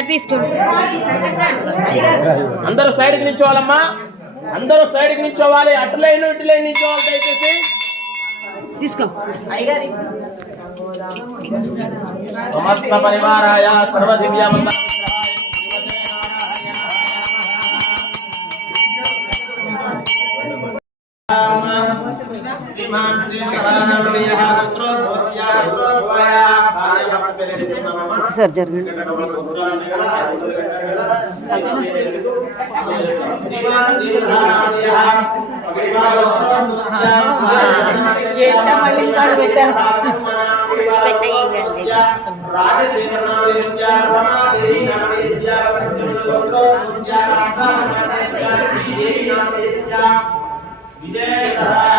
ఇక్కడ తీసుకోండి. అందరూ సైడ్కి నిల్చోవాలమ్మా. అందరూ సైడ్కి నిల్చోవాలి. అటు లైన్ ఇటు లైన్ నిల్చోవాలి దయచేసి. తీసుకో. సమస్త పరివారాయ సర్వ దివ్య శ్రీమాన్ శ్రీమహానవదీయః పుత్రోద్భవస్య పుత్రోద్భవాయ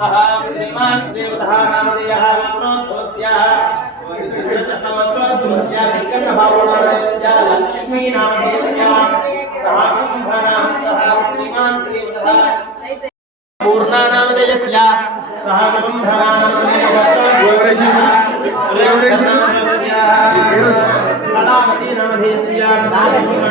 सः श्रीमान् श्रीवतः नामधेयः विप्रोध्वस्याः चन्द्रचक्रमप्रोध्वस्या विकण्णभावोणामयस्या लक्ष्मी नामधेयस्या सः कुम्भनां सः श्रीमान् श्रीवतः पूर्णा नामधेयस्या सः कुम्भनां नामधेयस्या कलामती नामधेयस्या नामधेयस्या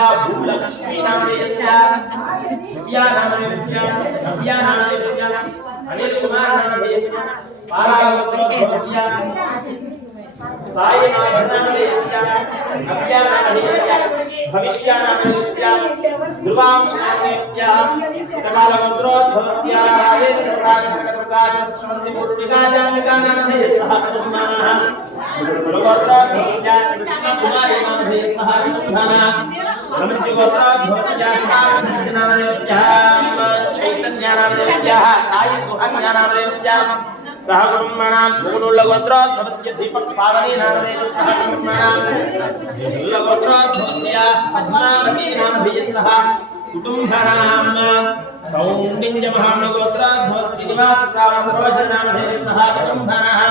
या भूलक्ष्मी नामदेवस्या या नामदेवस्या या नामदेवस्या अनिल कुमार नामदेवस्या बालावत्सवस्या साईनाथ नामदेवस्या अभ्या नामदेवस्या भविष्य नामदेवस्या ध्रुवांश नामदेवस्या कलालवद्रोद्भवस्या प्रकाशस्मृतिपूर्विकाजान्विका नामधेयस्सः कुटुम्बानाः गुरुवद्रोद्भवस्या कृष्णकुमारी नामधेयस्सः कुटुम्बानाः सह कुटुम्बाणां भूलोलगोत्रोद्भवस्य दीपकपावनीनामधेनु सह कुटुम्बाणां लोगोत्रोद्भवस्य पद्मावतीनामधेयः कुटुम्बानां कौण्डिन्यमहानुगोत्राध्वश्रीनिवासरावसरोजनामधेयः सह कुटुम्बानां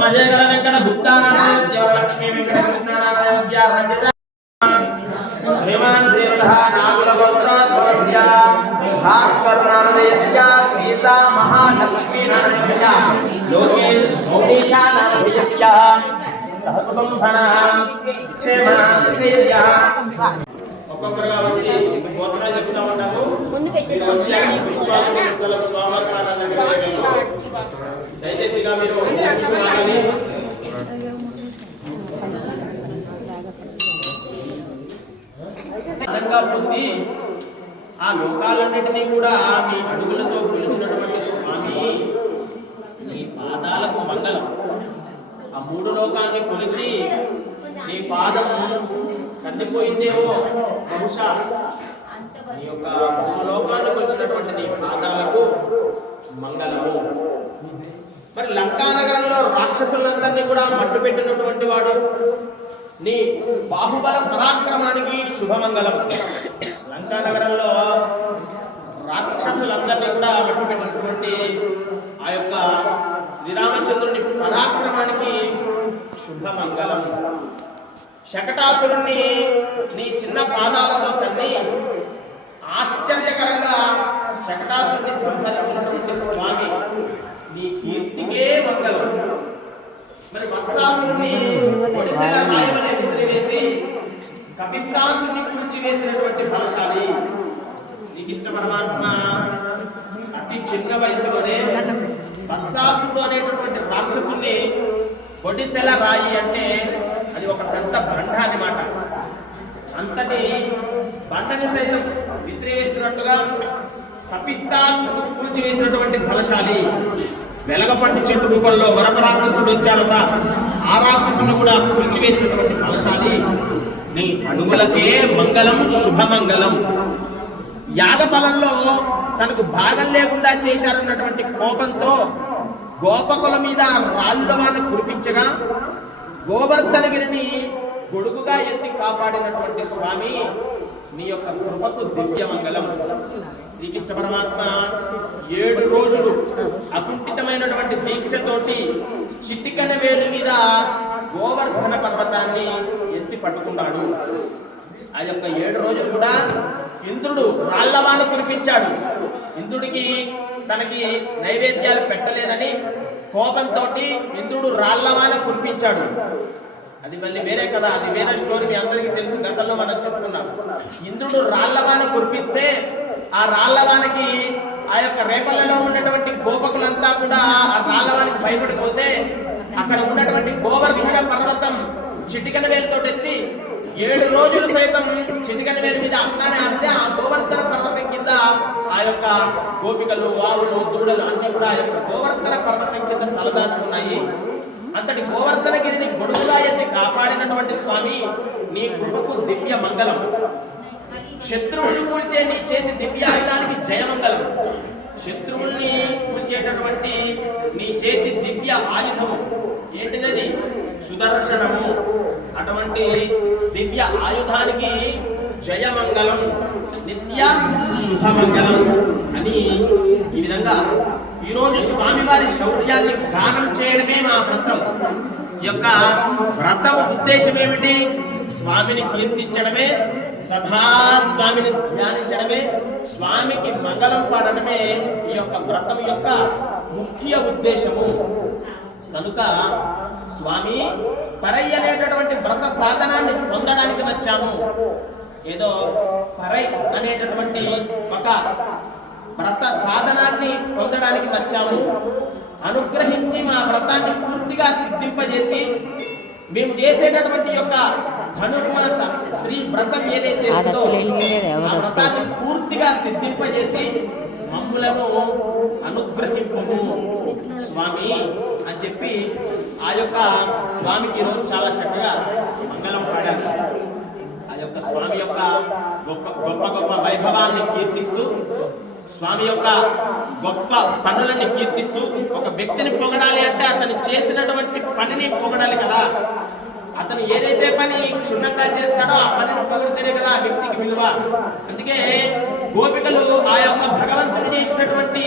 విజయకర వెంకట గుప్తానాయ దేవలక్ష్మీ వెంకట కృష్ణానాయ విద్యా పండిత శ్రీమాన్ శ్రీమదః నాగుల గోత్రోద్భవస్య భాస్కర్ నామధేయస్య సీతా మహాలక్ష్మీ నామధేయ లోకేష్ మౌనీషా నామధేయస్య సహకుటుంబణః క్షేమా స్త్రీర్య ఒక్కొక్కరుగా వచ్చి గోత్రాలు చెప్తా ఉంటాము ముందు వేయగలరు. దయచేసి పొంది ఆ లోకాలన్నిటినీ కూడా మీ అడుగులతో పిలిచినటువంటి స్వామి నీ పాదాలకు మంగళం. ఆ మూడు లోకాల్ని కొలిచి నీ పాదం కందిపోయిందేమో బహుశా. నీ యొక్క మూడు లోకాలను కొలిచినటువంటి నీ పాదాలకు మంగళము. మరి లంకా నగరంలో రాక్షసులందరినీ కూడా మట్టు పెట్టినటువంటి వాడు నీ బాహుబల పరాక్రమానికి శుభమంగళం. లంకా నగరంలో రాక్షసులందరినీ కూడా మట్టు పెట్టినటువంటి ఆ యొక్క శ్రీరామచంద్రుని పరాక్రమానికి శుభమంగళం. శకటాసురుణ్ణి నీ చిన్న పాదాలతో తన్ని ఆశ్చర్యకరంగా శకటాసుని సంహరించినటువంటి స్వామి నీ కీర్తికే మంగళం మరి వత్సాసురుణ్ణి ఒడిశల రాయమనే విసిరివేసి కపిస్తాసుని కూల్చివేసినటువంటి బలశాలి శ్రీకృష్ణ పరమాత్మ అతి చిన్న వయసులోనే వత్సాసుడు అనేటటువంటి రాక్షసుని ఒడిశల రాయి అంటే అది ఒక పెద్ద బండ అన్నమాట అంతటి బండని సైతం విసిరివేసినట్టుగా కపిస్తాసుడు కూల్చివేసినటువంటి బలశాలి వెలగపండి చెట్టు రూపంలో మరొక రాక్షసుడు వచ్చాడట. ఆ రాక్షసుని కూడా కూల్చివేసినటువంటి బలశాలి నీ అడుగులకే మంగళం శుభమంగళం. యాగఫలంలో తనకు భాగం లేకుండా చేశారన్నటువంటి కోపంతో గోపకుల మీద రాళ్ళు వాన కురిపించగా గోవర్ధనగిరిని గొడుగుగా ఎత్తి కాపాడినటువంటి స్వామి నీ యొక్క కృపకు దివ్యమంగళం శ్రీకృష్ణ పరమాత్మ ఏడు రోజులు అకుంఠితమైనటువంటి దీక్షతోటి చిటికన వేలు మీద గోవర్ధన పర్వతాన్ని ఎత్తి పట్టుకున్నాడు. ఆ యొక్క ఏడు రోజులు కూడా ఇంద్రుడు రాళ్ళవాన కురిపించాడు. ఇంద్రుడికి తనకి నైవేద్యాలు పెట్టలేదని కోపంతో ఇంద్రుడు రాళ్ళవాన కురిపించాడు. అది మళ్ళీ వేరే కదా అది వేరే స్టోరీ మీ అందరికీ తెలుసు గతంలో మనం చెప్పుకున్నాం. ఇంద్రుడు రాళ్ళవాన కురిపిస్తే ఆ రాళ్ళవానికి ఆ యొక్క రేపల్లలో ఉన్నటువంటి గోపకులంతా కూడా ఆ రాళ్ళవానికి భయపడిపోతే అక్కడ ఉన్నటువంటి గోవర్ధన పర్వతం చిటికన వేలుతో ఎత్తి ఏడు రోజులు సైతం చిటికన వేలు మీద అన్నానే ఆపితే ఆ గోవర్ధన పర్వతం కింద ఆ యొక్క గోపికలు ఆవులు దూడలు అన్ని కూడా ఆ యొక్క గోవర్ధన పర్వతం కింద తలదాచుకున్నాయి. అంతటి గోవర్ధనగిరిని గొడుగులాయన్ని కాపాడినటువంటి స్వామి నీ కృపకు దివ్య మంగళం. శత్రువుని కూల్చే నీ చేతి దివ్యాయుధానికి జయమంగళం శత్రువుల్ని కూల్చేటటువంటి నీ చేతి దివ్య ఆయుధము ఏంటిదది? సుదర్శనము. అటువంటి దివ్య ఆయుధానికి జయమంగళం నిత్య శుభమంగళం అని ఈ విధంగా ఈరోజు స్వామివారి శౌర్యాన్ని గానం చేయడమే మా వ్రతం. ఈ యొక్క వ్రతం ఉద్దేశం ఏమిటి? స్వామిని కీర్తించడమే సదా స్వామిని ధ్యానించడమే స్వామికి మంగళం పాడటమే ఈ యొక్క వ్రతం యొక్క ముఖ్య ఉద్దేశము. కనుక స్వామి పరై అనేటటువంటి వ్రత సాధనాన్ని పొందడానికి వచ్చాము. ఏదో పరై అనేటటువంటి ఒక వ్రత సాధనాన్ని పొందడానికి వచ్చాము. అనుగ్రహించి మా వ్రతాన్ని పూర్తిగా సిద్ధింపజేసి మేము చేసేటటువంటి యొక్క ధనుర్మాస శ్రీ వ్రతం ఏదైతే ఉందో ఆ వ్రతాన్ని పూర్తిగా సిద్ధింపజేసి మమ్ములను అనుగ్రహింపము. స్వామి అని చెప్పి ఆ యొక్క స్వామికి ఈరోజు చాలా చక్కగా మంగళం పాడారు యొక్క స్వామి యొక్క గొప్ప గొప్ప గొప్ప వైభవాన్ని కీర్తిస్తూ స్వామి యొక్క గొప్ప పనులని కీర్తిస్తూ ఒక వ్యక్తిని పొగడాలి అంటే అతను చేసినటువంటి పనిని పొగడాలి కదా. అతను ఏదైతే పని క్షుణ్ణంగా చేస్తాడో ఆ పనిని పొగిడితేనే కదా ఆ వ్యక్తికి విలువ. అందుకే గోపికలు ఆ యొక్క భగవంతుడు చేసినటువంటి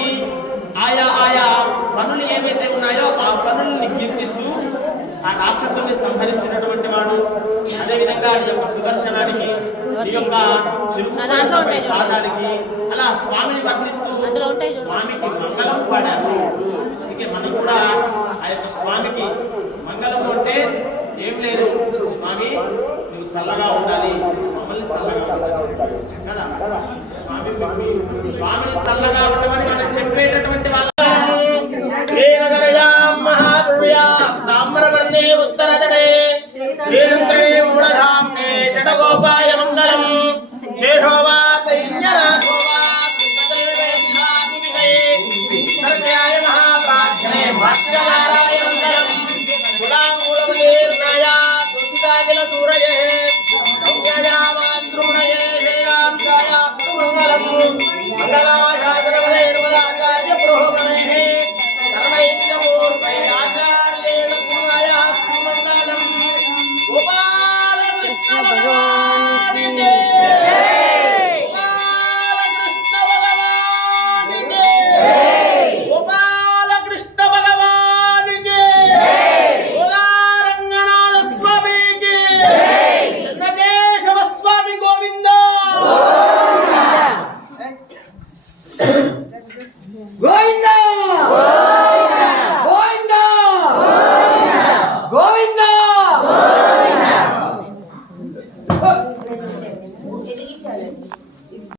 ఆయా ఆయా పనులు ఏవైతే ఉన్నాయో ఆ పనుల్ని కీర్తిస్తూ ఆ రాక్షసుని సంహరించినటువంటి వాడు అదేవిధంగా నీ యొక్క సుదర్శనానికి నీ యొక్క చిరుకుపడి పాదానికి అలా స్వామిని వర్ణిస్తూ స్వామికి మంగళం పాడారు. అందుకే మనం కూడా ఆ యొక్క స్వామికి మంగళము అంటే ఏం లేదు. స్వామి నువ్వు చల్లగా ఉండాలి. మమ్మల్ని చల్లగా ఉండాలి కదా? స్వామి స్వామిని చల్లగా ఉండమని మనం చెప్పేటటువంటి వాళ్ళ गोपाय मङ्गलम् शेषो वा सैन्यराघो भाष्यकाराय मङ्गलम् कुलामूलमनीर्णया दुषिता किल सूरये संज्ञया मातृमणये श्रीरांशाया सुमङ्गलम् मङ्गला